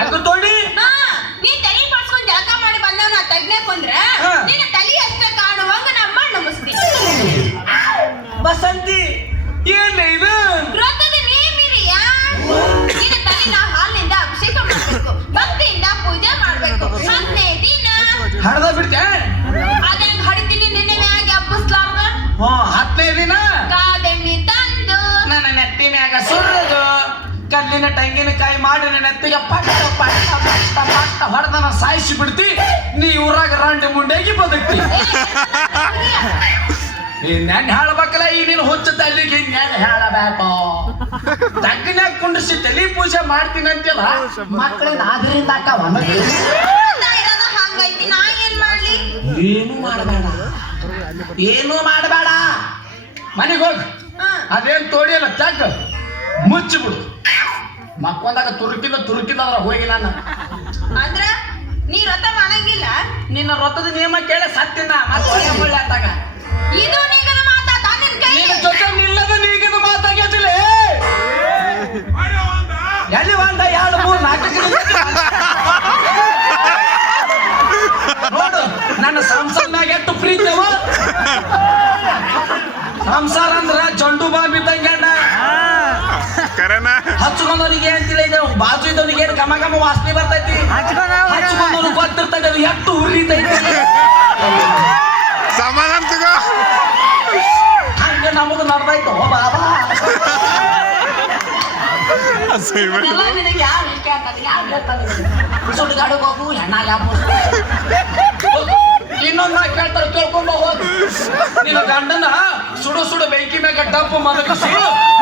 ಅದು ತೊಡಿ ಹಾ, ನೀ ತಲೆ ಬಾಚ್ಕೊಂಡ್ ಜಳಕ ಮಾಡಿ ಬಂದವನ ತಗ್ನೆ ಕುಂದ್ರ ಹಾ. ನಿನ್ನ ತಲೆ ಅಷ್ಟ ಕಾಣುವಂಗ ನಮ್ಮ ನಮಸ್ತಿ ಬಸಂತಿ ಏನ್ ಇದು? ವ್ರತದ ನೇಮಿರಿಯ ನಿನ್ನ ತಲೆ ನಾ ಹಾಲಿನಿಂದ ಅಭಿಷೇಕ ಮಾಡ್ಬೇಕು ಭಕ್ತಿಯಿಂದ ಪೂಜೆ ಮಾಡ್ಬೇಕು. ಹತ್ತನೇ ದಿನ. ಹಡ್ದ ಬಿಡ್ತೆ? ಅದಂಗ್ ಹಡಿತೀನಿ ನಿನ್ನ ಮ್ಯಾಗ ಹಬ್ಬಸ್ಲಾರ್ದ ಹ್ಞೂ ಕಲ್ಲಿನ ತೆಂಗಿನಕಾಯಿ ಮಾಡಿ ನಿನ್ನ ನೆತ್ತಿಗೆ ಪಟ್ಟ ಪಟ್ಟ ಪಟ್ಟ ಪಟ್ಟ ಹೊಡೆದನ ಸಾಯಿಸಿ ಬಿಡ್ತಿ. ನೀ ಊರಾಗ ರಂಡಿ ಮುಂಡೆಗಿ ಬದುಕ್ತಿ. ಇನ್ನೇನ್ ಹೇಳ್ಬೇಕಲ್ಲ ಈ ನೀನು ಹುಚ್ಚ ತಲ್ಲಿಗೆ ಇನ್ನೇನ್ ಹೇಳಬೇಕು. ತಗ್ಗಿನಾಗ ಕುಂಡಿಸಿ ತಲಿ ಪೂಜೆ ಮಾಡ್ತೀನಿ ಅಂತಿಲ್ಲ ಮಕ್ಕಳಿಂದ ಆದ್ರಿಂದ ಅಕ್ಕ ಏನು ಮಾಡಬೇಡ. ಏನು ಮಾಡಬೇಡ. ಮನೆಗೆ ಹೋಗಿ. ಅದೇನು ಅದೇನ್ ತೋಡಿಯಲ್ಲ ತಗ್ಗ. ಮುಚ್ಚಿಬಿಡು. ಮಕ್ಕೊಂದಾಗ ತುರುಕಿಲ್ಲ ತುರುಕಿಲ್ಲ ಅವ್ರ ಹೋಗಿ ನಾನು. ಅಂದ್ರ ನೀ ವ್ರತ ಮಾಡಂಗಿಲ್ಲ? ನಿನ್ನ ರಥದ ನಿಯಮ ಕೇಳಿ ಸತ್ತಿನ ಮತ್ತೆ ಒಳ್ಳೆ ಅಂತಾಗ ಇದು ನೀಗದ ಮಾತಾತ ನಿನ್ ಕೈ. ನಿನ್ನ ಜೊತೆ ನಿಲ್ಲದ ನೀಗಿದ ಮಾತಾಗೈತಿಲ್ಲ ಎಲ್ಲಿ ಒಂದ ಎರಡು ಮೂರು ನಾಲ್ಕು ನೋಡು ನನ್ನ ಸಂಸಾರನಾಗ ಎಷ್ಟು ಪ್ರೀತಿ ಅವ. ಸಂಸಾರ ಅಂದ್ರ ಜಂಡು ಬಾಂಬ್ ಇದ್ದಂಗೆ ಕರೆನ? ಹಚ್ಕೊಂಡವನಿಗೆ ಅಂತಿಲ್ಲ ತಿಳಿದ ಬಾಜು ಇದ್ದವನಿಗೆ ಏನು ಘಮ ಘಮ ವಾಸನೆ ಬರ್ತೈತಿ? ಹಚ್ಕೊಂಡವನು ಗೊತ್ತಿರ್ತೈತಿ ಅದು ಎಷ್ಟು ಉರಿತೈತಿ ಸಮಾಧಾನ ತಗೋ. ಹಂಗೆ ನಮದು ನಡ್ದೈತು ಓ ಬಾಬಾ ಸುಡುಗಾಡಿಗೆ ಹೋಗು ಹೆಣ್ಣ ಯಾವ ಇನ್ನೊಂದು ನಾ ಕೇಳ್ತಾರೆ ಕೇಳ್ಕೊಂಡು ಹೋಗು. ನಿನ್ನ ಗಂಡನ ಸುಡು ಸುಡು ಬೆಂಕಿ ಮ್ಯಾಗ ಮದಕ ಮಲಗಿಸಿ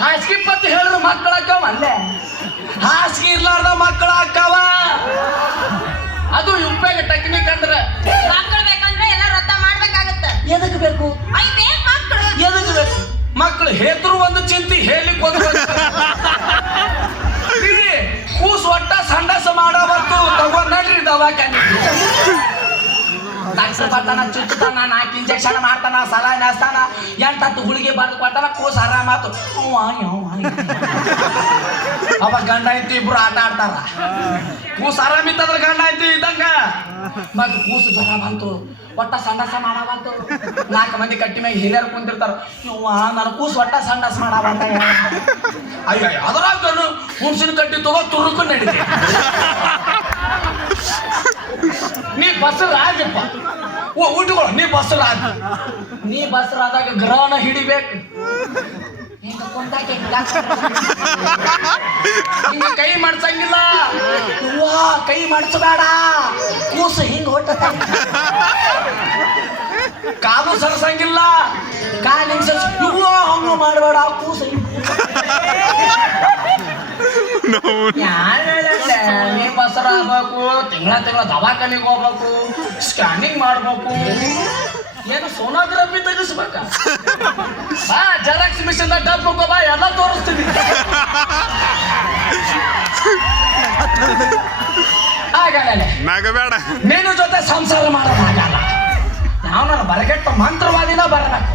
ಹಾಸಿಗೆ ಪತ್ತೆ ಹೇಳಿದ್ರು ಮಕ್ಕಳಾಕವ ಅಲ್ಲೇ. ಹಾಸಿಗೆ ಇರ್ಲಾರ್ದ ಮಕ್ಕಳಾಕವ ಅದು ಉಪಯೋಗ ಟೆಕ್ನಿಕ್ ಅಂದ್ರೆ. ಮಕ್ಕಳು ಬೇಕಂದ್ರೆ ಎಲ್ಲ ವ್ರತ ಮಾಡ್ಬೇಕಾಗತ್ತೆ. ಎದಕ್ ಬೇಕು? ಮಕ್ಕಳು. ಎದಕ್ ಬೇಕು? ಮಕ್ಕಳು ಹೇತರು ಒಂದು ಚಿಂತಿ ಹೇಳಿಕ್ ಒಂದು ಕೂಸು ಒಟ್ಟ ಸಂಡಸ ಮಾಡಬಾರ್ದು ತಗೊಂಡ್ ನಡ್ರಿ ದವಾಖಾನೆ ಡಾಕ್ಟರ್ ಬರ್ತಾನ ಚುಚ್ಚುತ್ತಾನ ನಾಲ್ಕು ಇಂಜೆಕ್ಷನ್ ಮಾಡ್ತಾನ ಸಲಾಯ್ ನಾಸ್ತಾನ ಎಂಟತ್ತು ಗುಳಿಗೆ ಬಂದು ಕೊಡ್ತಾನ ಕೂಸು ಆರಾಮಾತು ಅವ ಗಂಡ ಐತಿ, ಇಬ್ರು ಆಟ ಆಡ್ತಾರ. ಕೂಸು ಆರಾಮಿತ್ತಂದ್ರ ಗಂಡ ಐತಿ ಇದ್ದಂಗ. ಮತ್ತೆ ಕೂಸು ಜ್ವರ ಬಂತು. ಒಟ್ಟ ಸಂಡಸ ಮಾಡಾವಂತು ನಾಲ್ಕು ಮಂದಿ ಕಟ್ಟಿ ಮ್ಯಾಗ ಹಿರಿಯರು ಕುಂತಿರ್ತಾರ. ನಾನು ಕೂಸು ಒಟ್ಟ ಸಂಡಸ ಮಾಡಾವಂತ ಅಯ್ಯೋ ಯಾವ್ದಾರು ಹುಣ್ಸಿನ ಕಟ್ಟಿ ತಗೋ ತುರುಕು ನಡೀತಿ ನೀ ಬಸ್ ರಾಜಪ್ಪ ಊಟಗಳು ನೀ ಬಸರಾದಾಗ ಗ್ರಹಣ ಹಿಡಿಬೇಕು. ಕೈ ಮಾಡ್ಸಂಗಿಲ್ಲ. ಕೈ ಮಾಡ್ಸಬೇಡ. ಕೂಸು ಹಿಂಗ ಹೊಟ್ಟ ಕಾಲು ಸರಸಂಗಿಲ್ಲ. ಕಾಲು ಹಿಂಗ್ ಸರ್ಸ್ ಹಂಗ ಮಾಡಬೇಡ. ಕೂಸು? ನೀ ಬಸರಾಗಬೇಕು, ತಿಂಗಳ ತಿಂಗಳ ದವಾಖಾನಿಗೆ ಹೋಗ್ಬೇಕು ಸ್ಕ್ಯಾನಿಂಗ್ ಮಾಡ್ಬೇಕು. ಏನು ಸೋನಾಗ್ರಫಿ ತೆಗಿಸ್ಬೇಕ? ಬಾ ಜೆರಾಕ್ಸ್ ಮಿಷನ್ ಡಬ್ಬ ಬಾ ಎಲ್ಲ ತೋರಿಸ್ತೀನಿ. ಆಗಲ್ಲ ಬೇಡ. ನೀನು ಜೊತೆ ಸಂಸಾರ ಮಾಡೋದಾಗಲ್ಲ ನಾವು ನಾನು ಬರಗೆಟ್ಟ ಮಂತ್ರವಾದಿನ ಬರಬೇಕು.